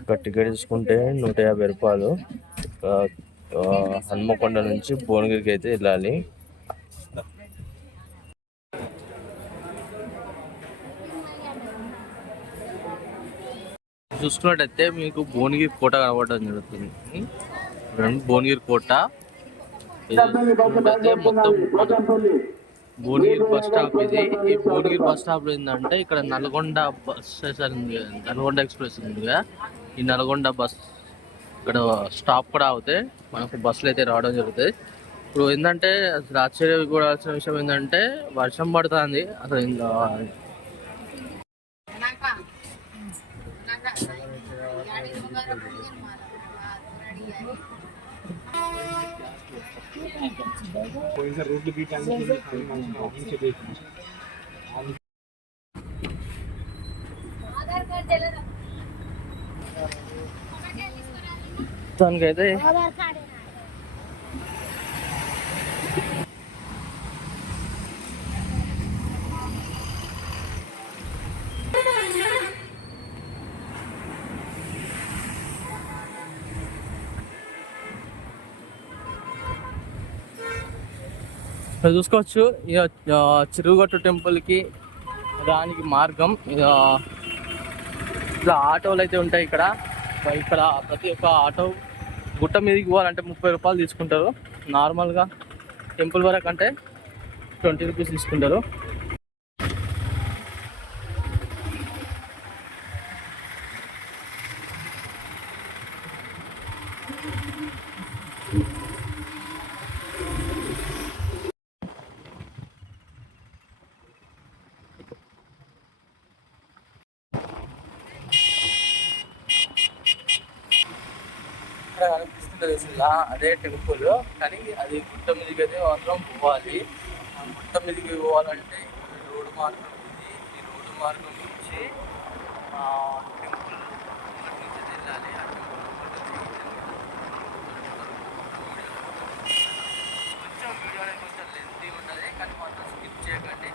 ఇక్కడ టికెట్ తీసుకుంటే 150 రూపాయలు. హన్మకొండ నుంచి భువనగిరికి అయితే వెళ్ళాలి. చూసుకున్నట్టయితే మీకు భువనగిరి కోట కనబడడం జరుగుతుంది. భువనగిరి కోట ఇది మొత్తం భువనగిరి బస్ స్టాప్. ఇది ఈ భువనగిరి బస్ స్టాప్ ఏంటంటే ఇక్కడ నల్గొండ బస్ స్టేషన్ ఉంది, నల్గొండ ఎక్స్ప్రెస్ ఉందిగా. ఈ నల్గొండ బస్ ఇక్కడ స్టాప్ కూడా అవుతాయి, మనకు బస్సులు అయితే రావడం జరుగుతాయి. ఇప్పుడు ఏంటంటే అసలు ఆశ్చర్యపడాల్సిన విషయం ఏంటంటే వర్షం పడుతుంది. అసలు దానికైతే చూసుకోవచ్చు. ఇక చిరుగుగట్టు టెంపుల్కి దానికి మార్గం ఇట్లా ఆటోలు అయితే ఉంటాయి. ఇక్కడ ప్రతి ఒక్క ఆటో గుట్ట మీదకి పోవాలంటే 30 రూపాయలు తీసుకుంటారు. నార్మల్గా టెంపుల్ వరకు అంటే 20 రూపీస్ తీసుకుంటారు. ఇక్కడ కనిపిస్తుంది అదే టెంపుల్, కానీ అది గుట్ట మీదకి అయితే మాత్రం పోవాలి. గుట్ట మీదకి పోవాలంటే రోడ్డు మార్గం ఇది. ఈ రోడ్డు మార్గం నుంచి టెంపుల్ నుంచి వెళ్ళాలి. ఆ టెంపుల్ కొంచెం వీడియో అనేది కొంచెం లెంతీ ఉంటుంది, కానీ మాత్రం స్కిప్ చేయకండి.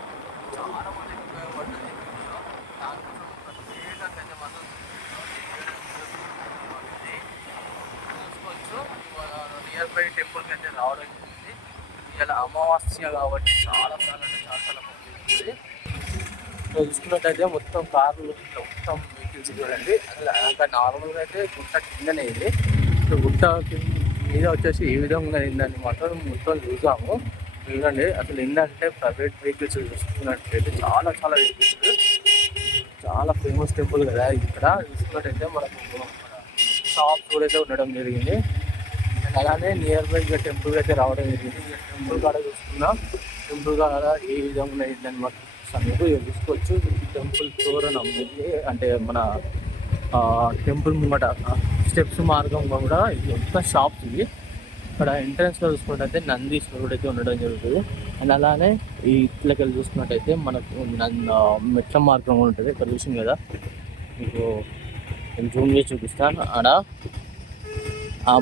చాలా మందికి ఉపయోగపడుతుంది వీడియో. దానికోసం ప్రత్యేకంగా అయితే మాత్రం నియర్ బై టెంపుల్కి అయితే రావడం జరిగింది. ఇలా అమావాస్య కాబట్టి చాలా బాగుంటుంది. చూసుకున్నట్టయితే మొత్తం కార్లు మొత్తం వెహికల్స్ చూడండి. అసలు నార్మల్గా అయితే గుట్ట కిందనే ఇది. గుట్ట మీద వచ్చేసి ఏ విధంగా అయిందని మాత్రం మొత్తం చూసాము. చూడండి అసలు ఏంటంటే ప్రైవేట్ వెహికల్స్ చూసుకున్నట్టయితే చాలా వెహికల్స్. చాలా ఫేమస్ టెంపుల్ కదా ఇక్కడ. చూసుకున్నట్టయితే మనకు షాప్స్ కూడా అయితే ఉండడం జరిగింది. అలానే నియర్ బై టెంపుల్ అయితే రావడం జరిగింది. టెంపుల్ కాడ చూసుకున్నాం. టెంపుల్ కాడ ఏ విధంగా అయిందని మాత్రం మీరు చూసుకోవచ్చు. టెంపుల్ తోరణం అంటే మన టెంపుల్ ముంగట స్టెప్స్ మార్గం కూడా ఎంత షాప్స్ ఇవి. ఇక్కడ ఎంట్రన్స్లో చూసుకున్నట్టయితే నందీశ్వరుడు అయితే ఉండడం జరుగుతుంది. అండ్ అలానే ఈ ఇట్లకి వెళ్ళి చూసుకున్నట్టయితే మనకు మెట్ల మార్గం కూడా ఉంటుంది. ఇక్కడ చూసింది కదా, మీకు జూమ్ చేసి చూపిస్తాను. ఆడ ఆ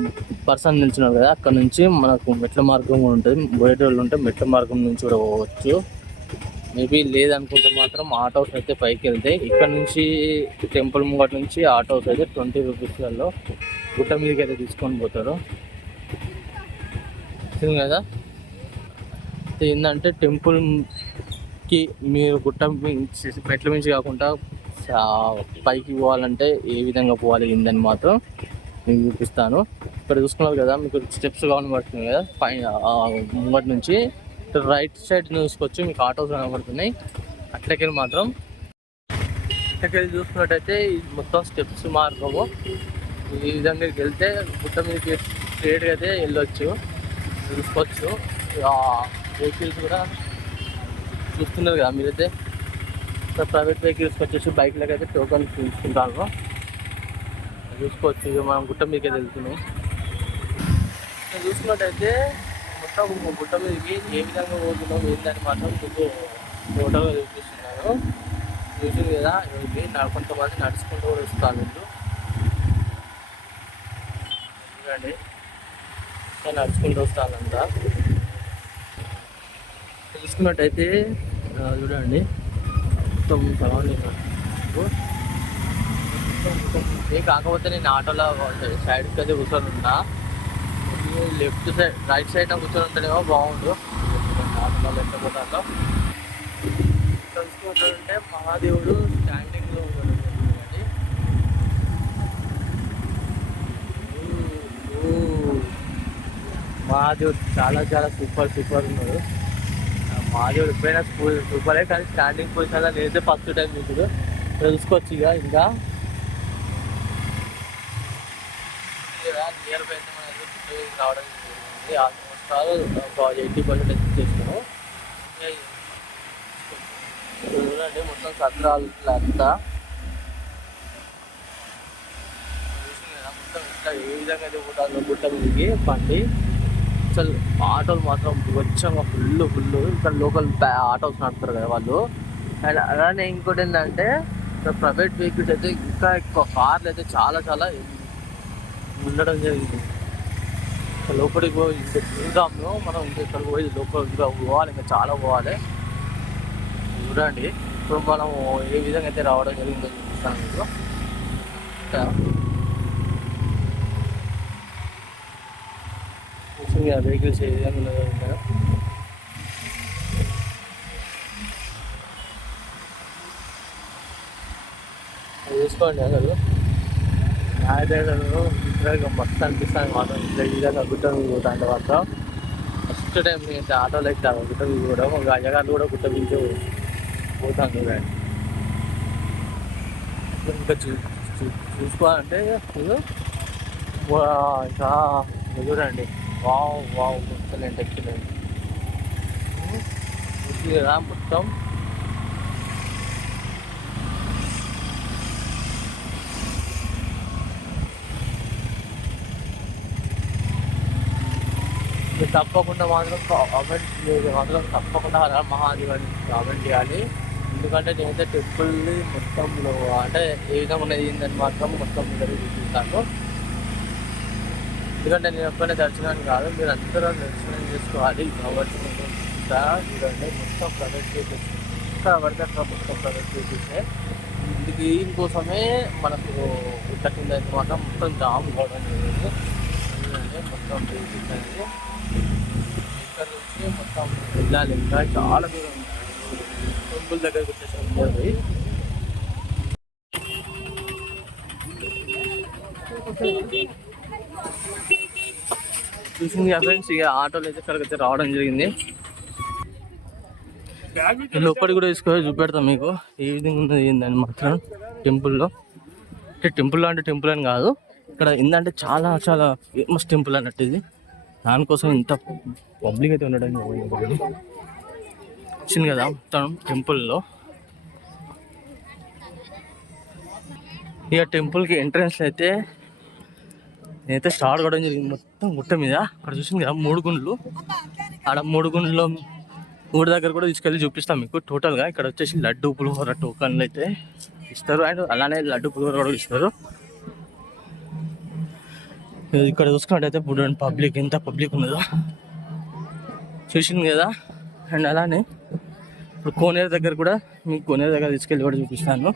పర్సన్ నిల్చున్నారు కదా, అక్కడ నుంచి మనకు మెట్ల మార్గం కూడా ఉంటుంది. బోయేటోళ్ళు ఉంటే మెట్ల మార్గం నుంచి కూడా పోవచ్చు. మేబీ లేదనుకుంటే మాత్రం ఆటోస్ అయితే పైకి వెళ్తాయి. ఇక్కడ నుంచి టెంపుల్ ముంగట నుంచి ఆటోస్ అయితే 20 రూపీస్లలో గుట్ట మీదకి అయితే తీసుకొని పోతారు. కదా ఏంటంటే టెంపుల్కి మీరు గుట్ట మెట్ల మించి కాకుండా పైకి పోవాలంటే ఏ విధంగా పోవాలి ఏందని మాత్రం నేను చూపిస్తాను. ఇక్కడ చూసుకున్నారు కదా, మీకు స్టెప్స్ కనబడుతుంది కదా పైన ముంగటి నుంచి. రైట్ సైడ్ చూసుకోవచ్చు, మీకు ఆటోస్ కనబడుతున్నాయి. అట్లకెళ్ళి మాత్రం ఇట్లకెళ్ళి చూసుకున్నట్టయితే మొత్తం స్టెప్స్ మార్గము. ఈ విధంగా వెళ్తే గుట్ట మీదకి స్ట్రేట్గా అయితే వెళ్ళొచ్చు. చూసుకోవచ్చు వెహికల్స్ కూడా చూస్తున్నారు కదా మీరైతే. ప్రైవేట్ వెహికల్స్కి వచ్చేసి బైక్లకి అయితే టోకన్ తీసుకుంటాను. చూసుకోవచ్చు. ఇక మనం గుట్ట మీదకి వెళ్తున్నాం. చూసుకున్నట్టయితే మొత్తం గుట్ట మీదకి ఏ విధంగా పోతున్నాం ఏంటని మాత్రం మీకు ఫోటోగా చూపిస్తున్నాను. చూసింది కదా, ఇది కొంతమంది నడుచుకుంటూ కూడా వస్తాను. చూడండి నడుచుకుంటూ వస్తానంతా. చూసుకున్నట్టయితే చూడండి మొత్తం సరౌండింగ్ కాకపోతే నేను ఆటోలో సైడ్కి అయితే కూర్చొని ఉన్నా. లెఫ్ట్ సైడ్ రైట్ సైడ్ కూర్చొని ఉంటేనేమో బాగుండు. ఆటోలో లెఫ్ట్ పోతాలో తెలుసుకుంటుంటే మహాదేవుడు స్టాండింగ్లో ఉన్నాడు. మహాదేవుడు చాలా చాలా సూపర్ సూపర్ ఉన్నాడు. మహాదేవుడు ఎప్పుడైనా సూపరే, కానీ స్టాండింగ్ పొజిషన్లో నేనైతే ఫస్ట్ టైం చూసుడు తెలుసుకోవచ్చు. ఇంకా నియర్ బై అయితే మనకి రావడం జరిగింది. ఆల్మోస్ట్ ఆల్ ఒక 80% ఎక్స్పెక్ట్ చేసినాము. చూడండి మొత్తం సత్రాలు అంతా మొత్తం ఇట్లా ఏ విధంగా అయితే పోతాలో గుట్ట మీదకి బండి. అసలు ఆటోలు మాత్రం వచ్చాము ఫుల్ ఇక్కడ లోకల్ ఆటోస్ నడుపుతారు కదా వాళ్ళు. అండ్ అలానే ఇంకోటి ఏంటంటే ఇక్కడ ప్రైవేట్ వెహికల్స్ అయితే ఇంకా ఎక్కువ, కార్లు అయితే చాలా చాలా ఉండడం జరిగింది. లోపలికి పోయి చూద్దాము మనం. ఇక్కడ పోయి లోపల ఇంకా పోవాలి, ఇంకా చాలా పోవాలి. చూడండి ఇప్పుడు మనం ఏ విధంగా అయితే రావడం జరిగిందో చూపిస్తాను మీకు. వెహికల్స్ ఏ విధంగా ఉన్నాయో చూసుకోండి. అసలు నాయకులు ఇక్కడ మస్తు అనిపిస్తాను మాత్రం. ఈ విధంగా గుట్ట మీద పోతా అంటే మాత్రం ఫస్ట్ టైం నేను ఆటోలో ఎక్కుతాను. గుట్ట మీద కూడా ఒక అయ్యగారు కూడా గుట్ట మీద పోతాను. చూడండి ఇంకా చూసుకోవాలంటే ఇంకా చూడండి. వావ్ మొత్తం ఎక్కినండి కదా మొత్తం. తప్పకుండా మాత్రం కామెంట్ తప్పకుండా మహాదేవాన్ని కామెంట్ చేయాలి. ఎందుకంటే నేనైతే టెంపుల్ని మొత్తంలో అంటే ఏ విధంగా ఉన్నది ఏంటని మాత్రం మొత్తం అందరూ చూపిస్తాను. ఎందుకంటే నేను ఎప్పుడైనా దర్శనాన్ని కాదు, మీరు అందరూ దర్శనం చేసుకోవాలి కాబట్టి చూడండి మొత్తం ప్రైవేట్ వెహికల్స్ ఎక్కడ పడితే అక్కడ మొత్తం ప్రైవేట్ వెహికల్సే. దీనికోసమే మనకు గుట్ట కింద అయితే మాత్రం మొత్తం జామ్ కావడం జరిగింది. మొత్తం వెహికల్స్ అనేది ఇక్కడ నుంచి మొత్తం వెళ్ళాలి. ఇంకా చాలా దూరం టెంపుల్ దగ్గరకు వచ్చేసి చూసింది ఫ్రెండ్స్. ఇక ఆటోలు అయితే ఇక్కడికి రావడం జరిగింది. లోపలికి కూడా తీసుకొని చూపెడతాం మీకు ఏ విధంగా ఉన్నది ఏందని మాత్రం టెంపుల్లో. అంటే టెంపుల్ అని కాదు, ఇక్కడ ఏంటంటే చాలా చాలా ఫేమస్ టెంపుల్ అన్నట్టు ఇది. దానికోసం ఇంత పబ్లిక్ అయితే ఉండడం వచ్చింది కదా మొత్తం టెంపుల్లో. ఇక టెంపుల్కి ఎంట్రన్స్ అయితే నేనైతే స్టార్ట్ కావడం జరిగింది మొత్తం గుట్ట మీద. అక్కడ చూసింది కదా 3 గుండ్లు. ఆడ 3 గుండ్లలో 3 దగ్గర కూడా తీసుకెళ్ళి చూపిస్తాం మీకు టోటల్గా. ఇక్కడ వచ్చేసి లడ్డు పులిహోర టోకన్లు అయితే ఇస్తారు, అండ్ అలానే లడ్డు పులిహోర కూడా ఇస్తారు. ఇక్కడ చూసుకున్నట్టయితే ఇప్పుడు పబ్లిక్ ఎంత పబ్లిక్ ఉన్నదో చూసింది కదా. అండ్ అలానే ఇప్పుడు కోనేరు దగ్గర కూడా మీకు కోనేరు దగ్గర తీసుకెళ్ళి కూడా చూపిస్తాను.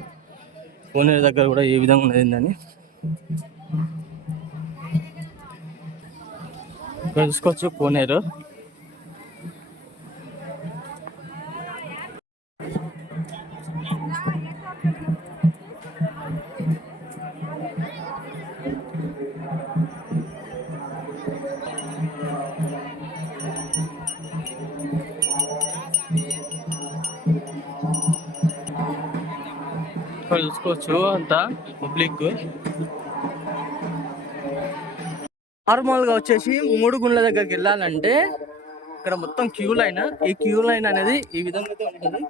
కోనేరు దగ్గర కూడా ఏ విధంగా ఉన్నది ఏందని ఇక్కడ చూసుకోవచ్చు. కోనేరు చూసుకోవచ్చు అంతా పబ్లిక్. నార్మల్గా వచ్చేసి 3 గుండ్ల దగ్గరికి వెళ్ళాలంటే ఇక్కడ మొత్తం క్యూ లైన్. ఈ క్యూ లైన్ అనేది ఈ విధంగా అయితే ఉంటుంది.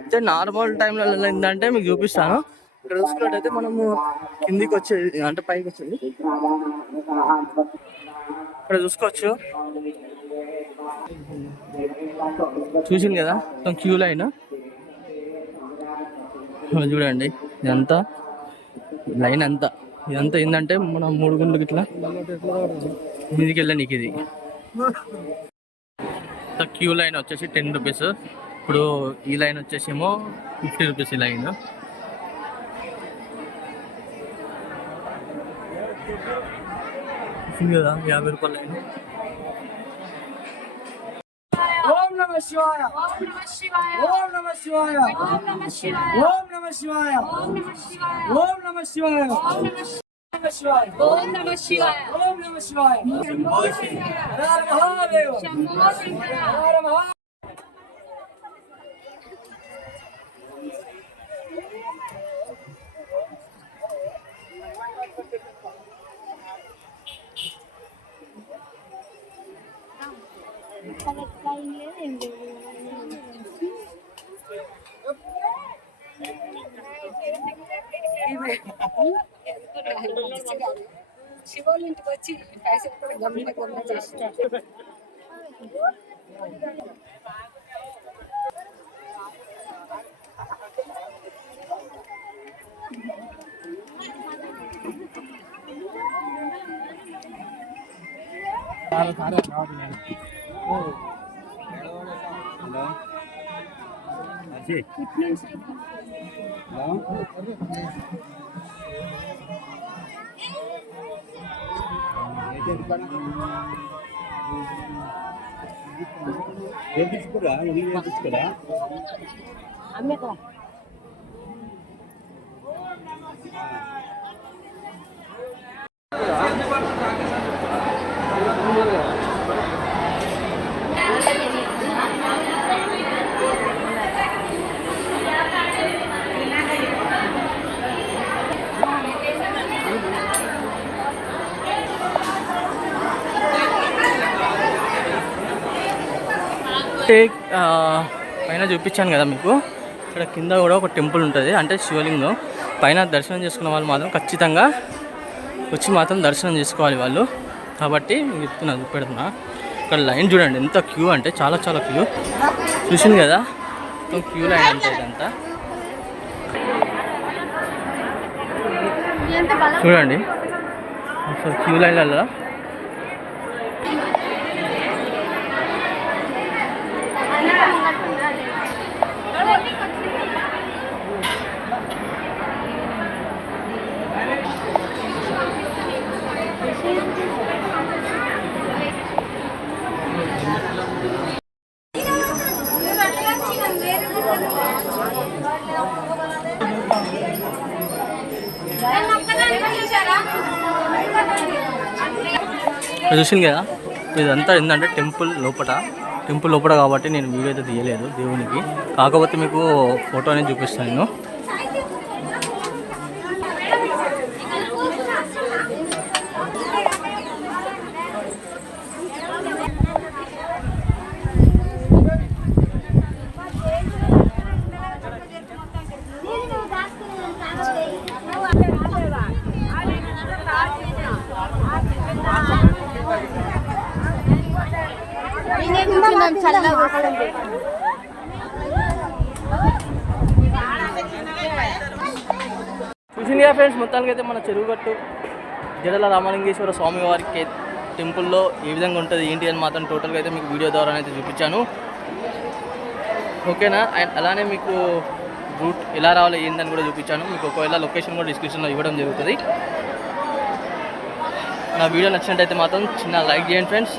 అయితే నార్మల్ టైంలో ఏంటంటే మీకు చూపిస్తాను. ఇక్కడ చూసుకున్నట్టయితే మనము కిందికి వచ్చేది అంటే పైకి వచ్చేది ఇక్కడ చూసుకోవచ్చు. చూసింది కదా మొత్తం క్యూ లైన్. చూడండి ఇదంతా లైన్ అంతా. ఇదంతా ఏంటంటే మనం 3 గుండ్లకి ఇట్లా మీదికి వెళ్ళనీకి ఇది క్యూ లైన్ వచ్చేసి 10 రూపీస్. ఇప్పుడు ఈ లైన్ వచ్చేసేమో 50 రూపీస్ ఈ లైన్. కదా 50 రూపాయలు లైన్. ఓం నమః శివాయ ఓం నమః శివాయ ఓం నమః శివాయ ఓం నమః శివాయ ఓం నమః శివాయ ఓం నమః శివాయ ఓం నమః శివాయ ఓం నమః శివాయ ఓం నమః శివాయ శంభో శంకర హర మహాదేవ శంభో శంకర హర మహా శివులు ఇంటికి వచ్చి పైసలు కూడా గమ్మున చేస్తారు. తీసుకురా తీసుకురా అమ్మేకరా పైన చూపించాను కదా మీకు, ఇక్కడ కింద కూడా ఒక టెంపుల్ ఉంటుంది, అంటే శివలింగం. పైన దర్శనం చేసుకున్న వాళ్ళు మాత్రం ఖచ్చితంగా వచ్చి మాత్రం దర్శనం చేసుకోవాలి వాళ్ళు. కాబట్టి చెప్తున్నా, చూపెడుతున్నా. ఇక్కడ లైన్ చూడండి ఎంత క్యూ అంటే చాలా చాలా క్యూ. చూసింది కదా మొత్తం క్యూ లైన్ అంటే ఇదంతా. చూడండి అసలు క్యూ లైన్లలో చూసింది కదా. ఇదంతా ఏంటంటే టెంపుల్ లోపల కాబట్టి నేను వీడియో అయితే తీయలేదు దేవునికి. కాకపోతే మీకు ఫోటో అనేది చూపిస్తాను నేను. చూసింది కదా ఫ్రెండ్స్, మొత్తానికి అయితే మన చెరువుగట్టు జడల రామలింగేశ్వర స్వామి వారికి టెంపుల్లో ఏ విధంగా ఉంటుంది ఏంటి అని మాత్రం టోటల్గా అయితే మీకు వీడియో ద్వారా అయితే చూపించాను. ఓకేనా? అండ్ అలానే మీకు రూట్ ఎలా రావాలో ఏంటని కూడా చూపించాను. మీకు ఒకవేళ లొకేషన్ కూడా డిస్క్రిప్షన్లో ఇవ్వడం జరుగుతుంది. నా వీడియో నచ్చినట్టయితే మాత్రం చిన్న లైక్ చేయండి ఫ్రెండ్స్.